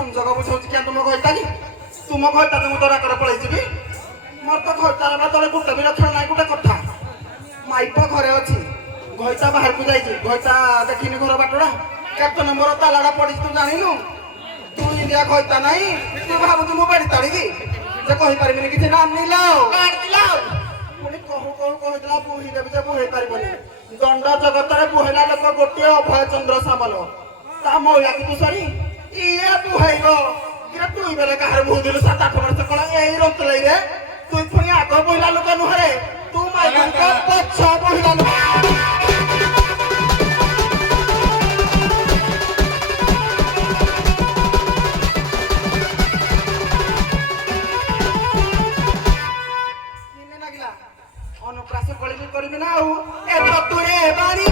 ସଂଯୋଗ ବୁଝାଉଛି କିଆ ତୁମ ଘଇତା କି ତୁମ ଘଇତା ତୁମ ଦରାକରେ ପଳେଇଯିବି ମୋର ତ ଘଇତାର ତଳେ ଗୋଟେ ବି ରକ୍ଷଣ ନାହିଁ ଗୋଟେ କଥା ମାଇପ ଘରେ ଅଛି ଘଇତା ବାହାରକୁ ଯାଇଛି ଘଇତା ଦେଖିନି ଘର ବାଟଟା କେତେ ନମ୍ବର ତାଲାଟା ପଡ଼ିଛି ତୁ ଜାଣିନୁ ତୁ ଇନ୍ଦିଆ ଘଇତା ନାହିଁ ତୁ ଭାବୁଛୁ ମୁଁ ବାଡ଼ି ତାଳିବି ଯେ କହିପାରିବିନି କିଛି ନାମ ନିଲାଉ ପୁଣି କହୁ କହୁ କହିଥିଲା ବୁହି ଦେବି ଯେ ବୁହେଇ ପାରିବନି ଦଣ୍ଡ ଜଗତରେ ବୁହେଇଲା ଲୋକ ଗୋଟିଏ ଅଭୟ ଚନ୍ଦ୍ର ସାମଲ ତା ମହିଳାକୁ ତୁ ସରି ଇଏ ବୁହେଇବ କିରେ ତୁଇ ବେଲେ କାହାର ବୁହୁଥିଲୁ 7-8 ବର୍ଷ କଳ ଏଇ ରନ୍ତଲେଇରେ তুই পুনি আগ বহিলা লোক নুহরে তু মাইক পছ বহিলা লোক কিনে লাগিলা অনুপ্রাস কলিবি করিবি না আউ এ ভতুরে বাড়ি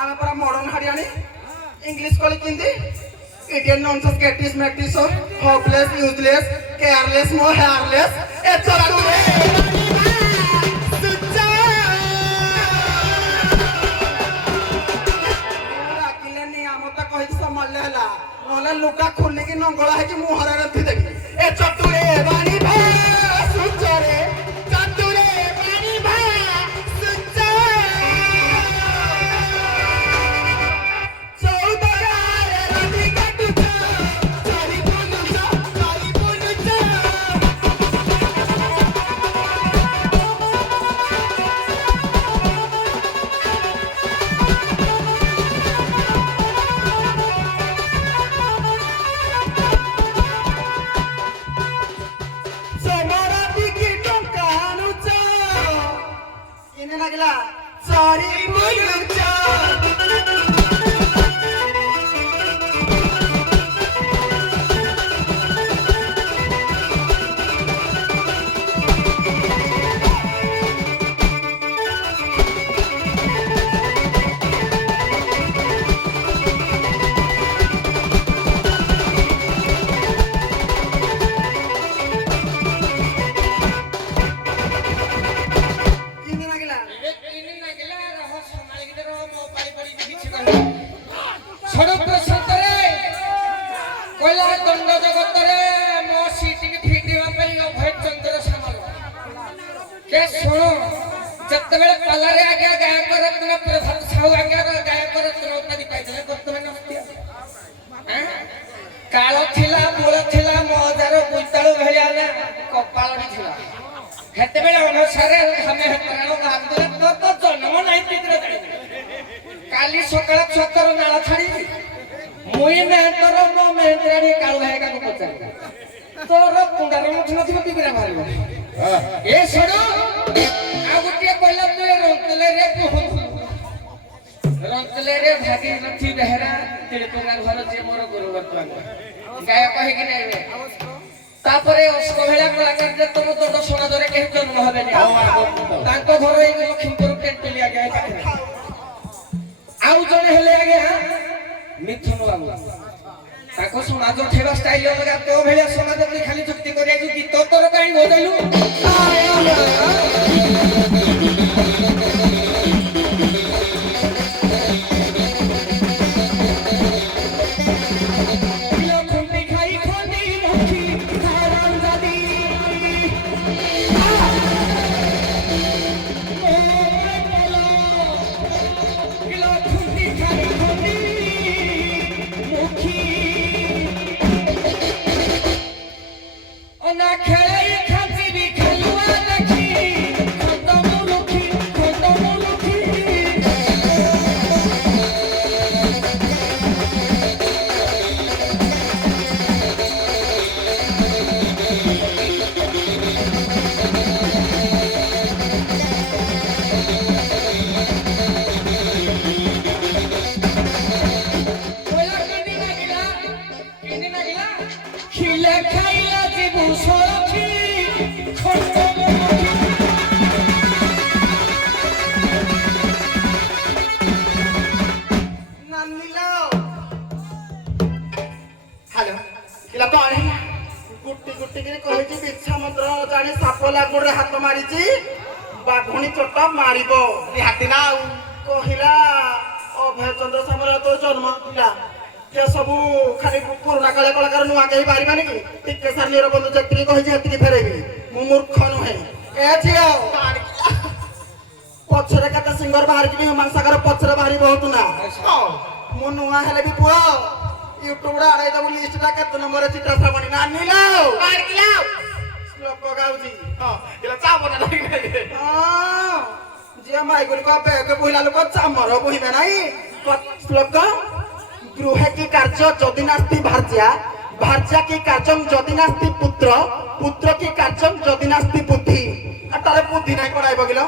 আমি পুরা মডার্ন হরিয়ানি ইংলিশ কলি কিন্দি ইডিয়ন ননসেন্স গেটিস ম্যাটিস হোপলেস ইউজলেস কেয়ারলেস নো হেয়ারলেস এ চতুরে সুচা রাখিলে নিয়ামত কহি সম্মানলে হেলা নহলে লুকা খুলি কি নঙ্গলা হেকি মুহরে রথি দেবি এ চতুরে বাণী ভা সুচরে লাগিলা সরি মুলুচ যেতবে পালারে আগে গায়ক রত্ন প্রধান সাহু আগে গায়ক রত্ন উপাধি পাইছিলে বর্তমানে কাল ଥିଲା মূଳ ଥିଲା মজার বুইতাଳୁ ভଳିଆ না কপালটি ଥିଲା হেতেবেলে অনুসারে আমি হেতরানো গাঁদলে তো জন্ম নাই পিতরে কালি সকাল ছতর নাଳ ছাড়ি মুই মেহন্তর মো মেহন্তরানি কালু ভাই কাকু পচারি তোর কুଣ୍ଡাର ମୁଠି ନଥିବ ପିବିରା ମାରିବ ଏ ସଡୁ ଆଉ ଗୋଟିଏ କହିଲା ତୁ ରନ୍ତଲେରେ ଭାଗୀରଥୀ ବେହେରା ତିଳପରା ଘର ଯେ ମୋର ଗୁରୁ ବର୍ତ୍ତମାନ ଗାୟକ ହେଇକି ନେବେ ତାପରେ ଅସ୍କଭେଳା କଳାକାର ଯେ ତମ ଦଣ୍ଡ ସମାଜରେ କେହି ଜନ୍ମ ହେବେନି ତାଙ୍କ ଘର ଏଇ ଲକ୍ଷ୍ମୀପୁର ଟେଣ୍ଟଲି ଆଜ୍ଞା ପାଖରେ ଆଉ ଜଣେ ହେଲେ ଆଜ୍ଞା ମିଥୁନ ବାବୁ ତାଙ୍କ ସମାଜ ଉଠେଇବା ଷ୍ଟାଇଲ ଅଲଗା ତୋ ଭଳିଆ ସମାଜ ଖାଲି ଯୁକ୍ତି କରିବାକୁ ଗୀତ ତୋର କାହିଁ ବଜେଇଲୁ না খেলে খাচ্ছি ଖୋଲା ଗୋଡ଼ରେ ହାତ ମାରିଛି ବାଘୁଣୀ ଚୋଟ ମାରିବ ନିହାତି ନା ଆଉ କହିଲା ଅଭୟ ଚନ୍ଦ୍ର ସାମଲ ତୋ ଜନ୍ମ ଥିଲା ସେ ସବୁ ଖାଲି ପୁରୁଣା କାଳିଆ କଳାକାର ନୂଆ କେହି ପାରିବାନି କି ଟିକେ ସାର ନିରବନ୍ଧୁ ଯେତିକି କହିଛି ସେତିକି ଫେରେଇବି ମୁଁ ମୂର୍ଖ ନୁହେଁ ଏ ଝିଅ ପଛରେ କେତେ ସିଙ୍ଗର ବାହାରିକି ବି ହୁମାଂ ସାଗର ପଛରେ ବାହାରି ବହୁତ ନା ମୁଁ ନୂଆ ହେଲେ ବି ପୁଅ ୟୁଟ୍ୟୁବରେ ଆଡ଼େଇ ଦେବୁ ଲିଷ୍ଟଟା କେତେ ନମ୍ବରରେ ଚିତ୍ରା ଶ୍ରାବଣୀ ନାନି ଶ୍ଲୋକ ଗାଉଛି ଯିଏ ମାଇଗୁଲିକ ବେଗ ବୋହିଲା ଲୋକ ଚାମର ବୋହିବେ ନାହିଁ ଶ୍ଲୋକ ଗୃହେ କି କାର୍ଯ୍ୟ ଯଦି ନାସ୍ତି ଭାର୍ଯ୍ୟା ଭାର୍ଯ୍ୟା କି କାର୍ଯ୍ୟଂ ଯଦି ନାସ୍ତି ପୁତ୍ର ପୁତ୍ର କି କାର୍ଯ୍ୟଂ ଯଦି ନାସ୍ତି ବୁଦ୍ଧି ତାର ବୁଦ୍ଧି ନାହିଁ କଣାଇବ କିଲ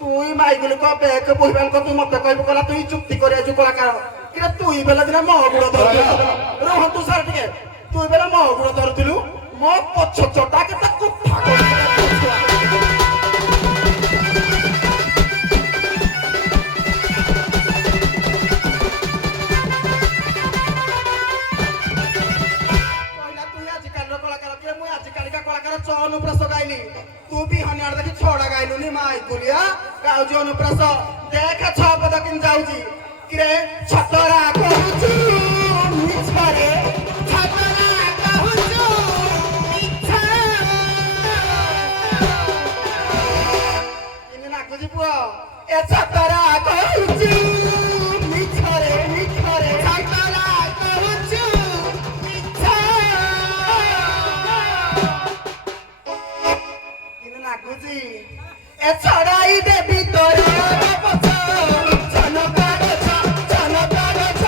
তুই মাইগুলিক বেগ বহিবা লোক তুই মতে কইব কলা তুই চুক্তি করে আজু কলাকার কিরে তুই বেলা দিনা মহ গুড় ধরুলু রহন্তু স্যার টিকে তুই বেলা মহ গুড় ধরুলু মো পছ চটা কেতে কথা অনুপ্রাস গাইলি তু বি হনিয়ার দেখি ছড়া গাইলুনি মাই গুলিয়া গাউজি অনুপ্রাস দেখে ছ পদ কিন যাউজি কিরে ছতরা কহুচু মিছরে ছতরা কহুচু মিছা ইনি নাকুজি পুଅ এ ছতরা কহুচু মিছরে মিছরে ছতরা কহুচু মিছা নাকুজি এ ছড়াই দেবি তোর পছ ছনকা গছ ছনকা গছ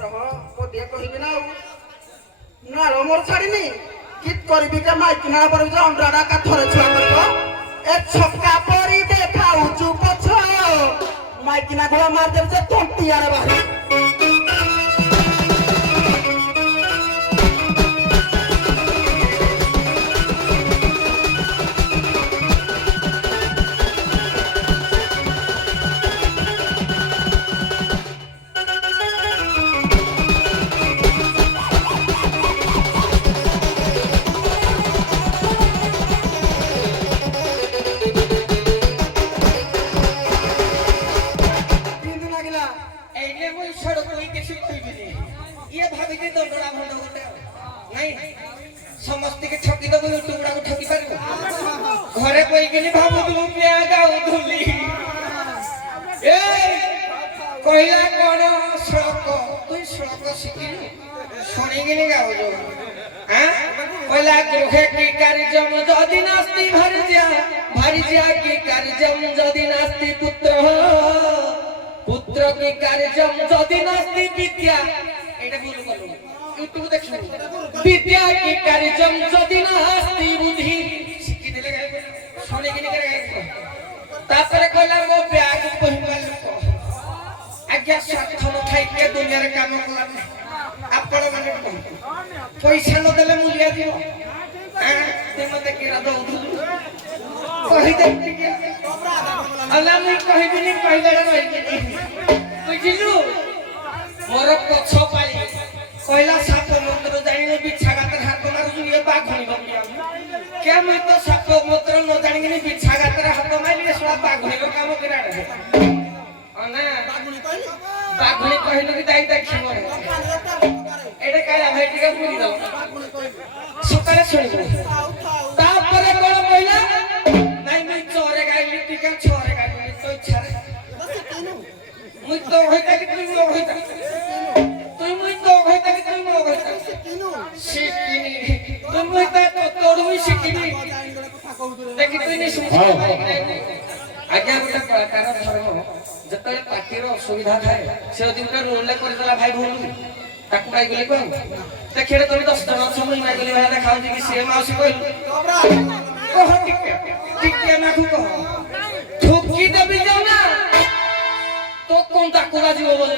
রহ পদিয়া কহিবি না নাল মোর ছাড়িনি গীত করবি কে মাইক না পড়বি যে অন্ডাডা কা থরে ছুয়া করব এ ছক্কা পরি দেখাউচু পছ মাইক না গোলা মার দেব যে তন্টি আরে বাহি ঘরে কই গেলি ভাবুদু পিয়া গাউধুলি এ কইলা কোন শ্লোক তুই শ্লোক শিখিলি শুনি গেলি গাউজু হ্যাঁ কইলা গৃহে কি কার্যম যদি নাস্তি ভার্যা ভার্যা কি কার্যম যদি নাস্তি পুত্র পুত্র কি কার্যম যদি নাস্তি বিদ্যা এটা ভুল করলু ইউটিউব দেখছ বিদ্যা কি কার্যম যদি নাস্তি বুদ্ধি শিখি দিলে শুনে কিনে তারপরে কইলা মো ব্যাগ কহিবার লোক আজ্ঞা স্বার্থ নথাইকে দুনিয়ার কাম কলাম আপন মানে পয়সা ন দেলে মূল্য দিব তে মতে কিরা দউদু কহি দে আল্লাহ মুই কহিবিনি কইলে রইবিনি বুঝিলু মোর পছ পাই কইলা সাপ মন্ত্র জানিনি বিছাগাতের হাত মারুছু এ বাঘনি বকিয়া কে মুই তো সাপ মন্ত্র ন জানিনি বিছাগাতের হাত মাইলি সলা বাঘনি কাম করা রে না বাঘনি কহিলু কি তাই দেখি মোর এটা কাইলা ভাই টিকা পুরি দাও সকালে শুনিব তারপরে কোন কইলা নাই মুই চরে গাইলি টিকা চরে গাইলি তো ছারে মুই তো হইতা কি তুই মো হইতা তুই মুই তো হইতা কি তুই মো হইতা শিখিনি তুই মুই তা তোর মুই শিখিনি দেখি তুই নি শুনি আজ্ঞা গোটা কলাকার ধর্ম যেতলে পাটির অসুবিধা থাকে সে দিনকার উল্লেখ করে দেলা ভাই ভুল তাকু গাই গলি কম দেখেড়ে তুমি 10 জন সময় মাই গলি ভাই দেখাও যে কি সে মাউসি কইল কহ ঠিক না কহ ঠুকি দেবি যাও না তো কোন তাকু গাজিব বলে